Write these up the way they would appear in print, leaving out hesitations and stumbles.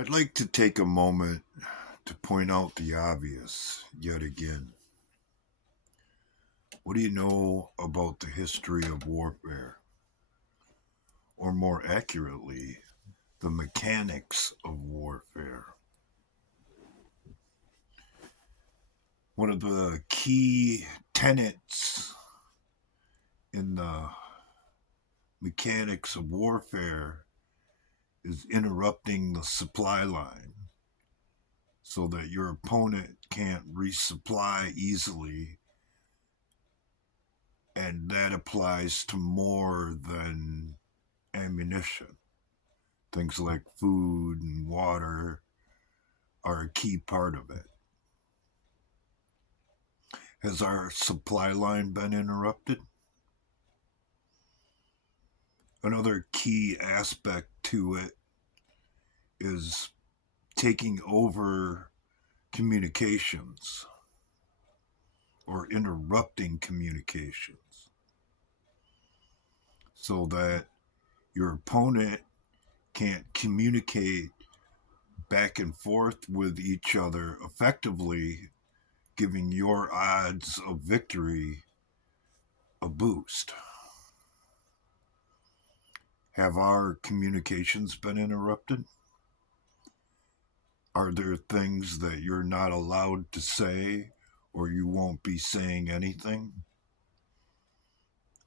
I'd like to take a moment to point out the obvious yet again. What do you know about the history of warfare? Or more accurately, the mechanics of warfare? One of the key tenets in the mechanics of warfare is interrupting the supply line so that your opponent can't resupply easily, and that applies to more than ammunition. Things like food and water are a key part of it. Has our supply line been interrupted? Another key aspect to it is taking over communications or interrupting communications so that your opponent can't communicate back and forth with each other effectively, giving your odds of victory a boost. Have our communications been interrupted? Are there things that you're not allowed to say, or you won't be saying anything?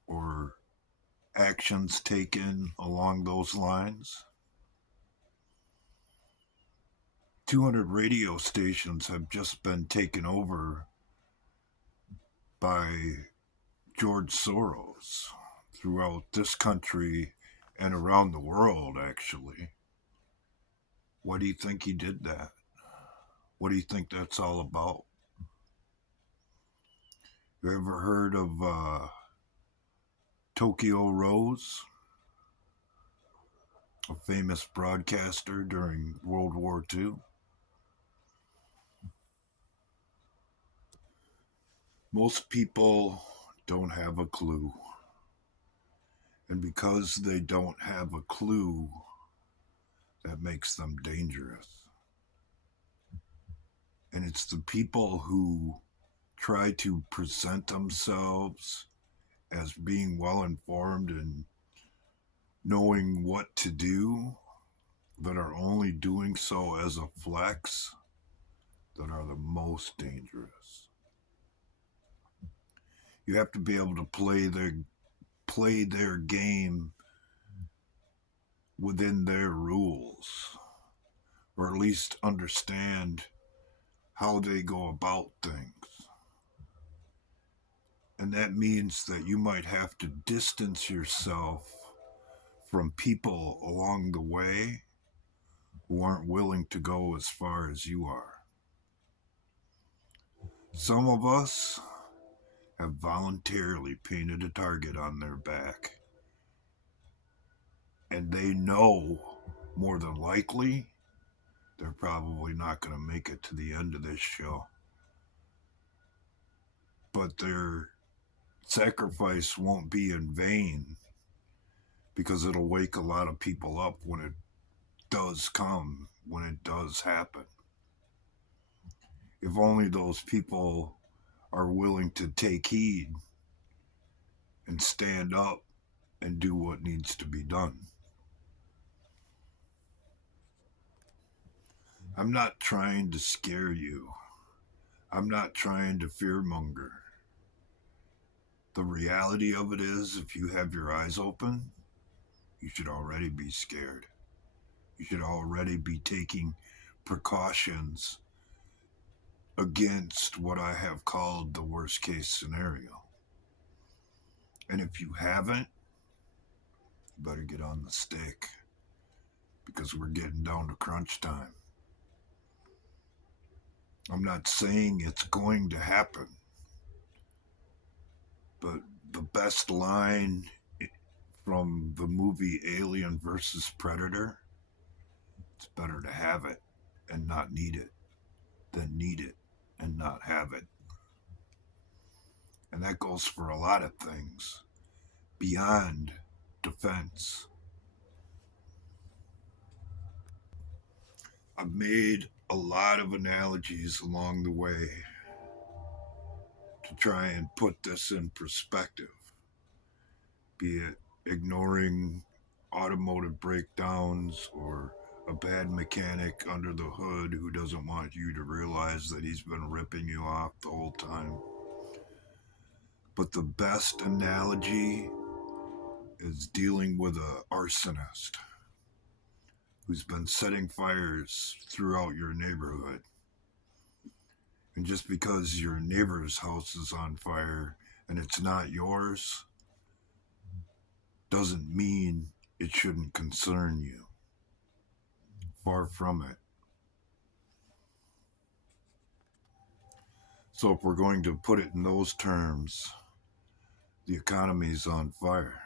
Or actions taken along those lines? 200 radio stations have just been taken over by George Soros throughout this country and around the world, actually. Why do you think he did that? What do you think that's all about? You ever heard of Tokyo Rose, a famous broadcaster during World War II? Most people don't have a clue. And because they don't have a clue, that makes them dangerous. And it's the people who try to present themselves as being well informed and knowing what to do that are only doing so as a flex that are the most dangerous. You have to be able to play their game within their rules, or at least understand how they go about things. And that means that you might have to distance yourself from people along the way who aren't willing to go as far as you are. Some of us have voluntarily painted a target on their back, and they know more than likely they're probably not going to make it to the end of this show. But their sacrifice won't be in vain because it'll wake a lot of people up when it does come, when it does happen. If only those people are willing to take heed and stand up and do what needs to be done. I'm not trying to scare you. I'm not trying to fearmonger. The reality of it is, if you have your eyes open, you should already be scared. You should already be taking precautions against what I have called the worst case scenario. And if you haven't, you better get on the stick because we're getting down to crunch time. I'm not saying it's going to happen, but the best line from the movie Alien versus Predator, it's better to have it and not need it than need it and not have it. And that goes for a lot of things beyond defense. I've made a lot of analogies along the way to try and put this in perspective, be it ignoring automotive breakdowns or a bad mechanic under the hood who doesn't want you to realize that he's been ripping you off the whole time. But the best analogy is dealing with an arsonist who's been setting fires throughout your neighborhood. And just because your neighbor's house is on fire and it's not yours doesn't mean it shouldn't concern you. Far from it. So, if we're going to put it in those terms, the economy's on fire,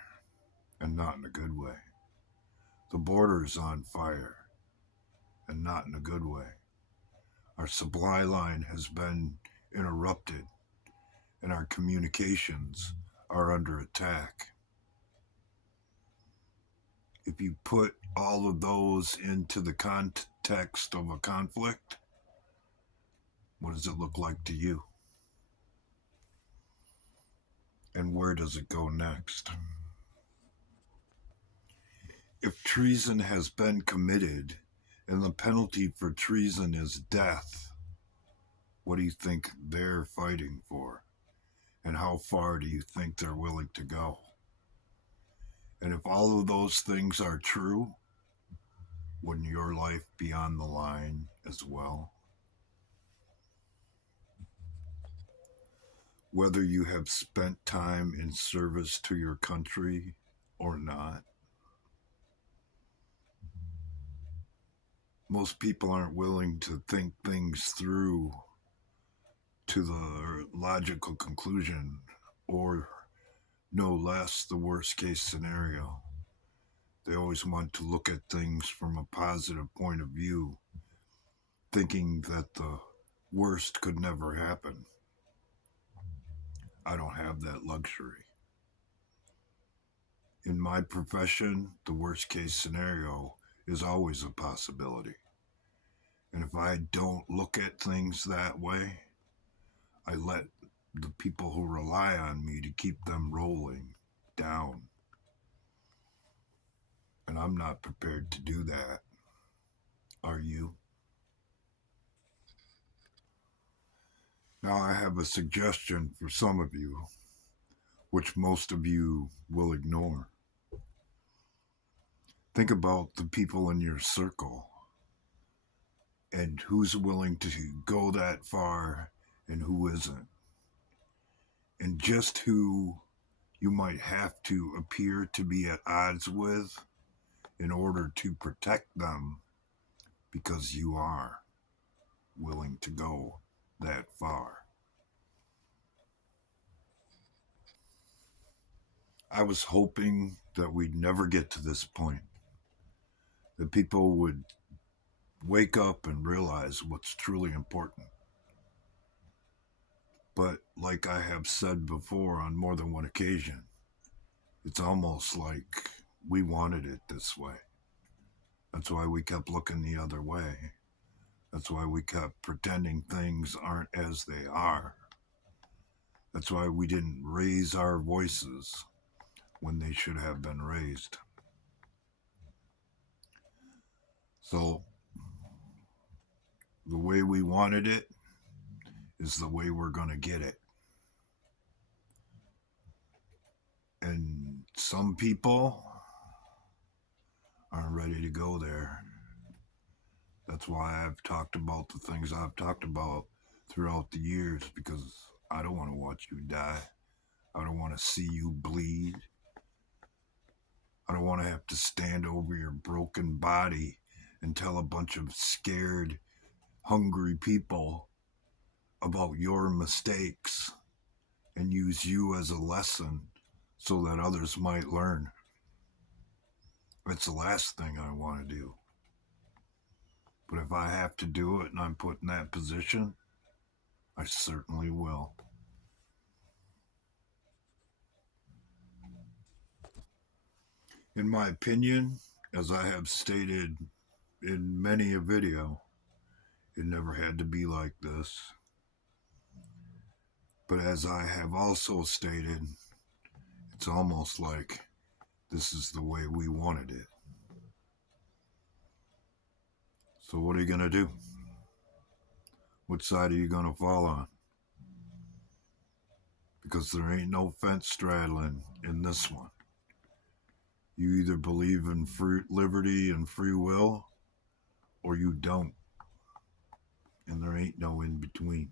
and not in a good way. The border's on fire, and not in a good way. Our supply line has been interrupted, and our communications are under attack. If you put all of those into the context of a conflict, what does it look like to you? And where does it go next? If treason has been committed and the penalty for treason is death, what do you think they're fighting for? And how far do you think they're willing to go? And if all of those things are true, wouldn't your life be on the line as well? Whether you have spent time in service to your country or not. Most people aren't willing to think things through to the logical conclusion, or no less the worst case scenario. They always want to look at things from a positive point of view, thinking that the worst could never happen. I don't have that luxury. In my profession, the worst case scenario is always a possibility. And if I don't look at things that way, I let the people who rely on me to keep them rolling down. And I'm not prepared to do that. Are you? Now, I have a suggestion for some of you, which most of you will ignore. Think about the people in your circle and who's willing to go that far and who isn't. And just who you might have to appear to be at odds with in order to protect them because you are willing to go that far. I was hoping that we'd never get to this point, that people would wake up and realize what's truly important. But like I have said before on more than one occasion, it's almost like we wanted it this way. That's why we kept looking the other way. That's why we kept pretending things aren't as they are. That's why we didn't raise our voices when they should have been raised. So, the way we wanted it is the way we're going to get it. And some people aren't ready to go there. That's why I've talked about the things I've talked about throughout the years, because I don't want to watch you die. I don't want to see you bleed. I don't want to have to stand over your broken body and tell a bunch of scared, hungry people about your mistakes and use you as a lesson so that others might learn. It's the last thing I want to do. But if I have to do it and I'm put in that position, I certainly will. In my opinion, as I have stated in many a video, It never had to be like this. But as I have also stated, it's almost like this is the way we wanted it. So what are you going to do? What side are you going to fall on? Because there ain't no fence straddling in this one. You either believe in free liberty and free will, or you don't. And there ain't no in between.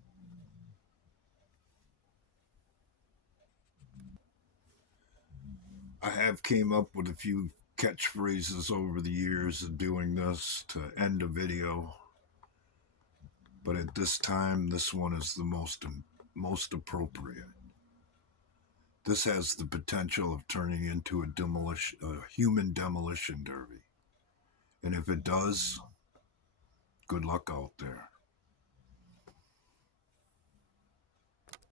I have came up with a few catchphrases over the years of doing this to end a video, but at this time, this one is the most appropriate. This has the potential of turning into a human demolition derby, and if it does, good luck out there.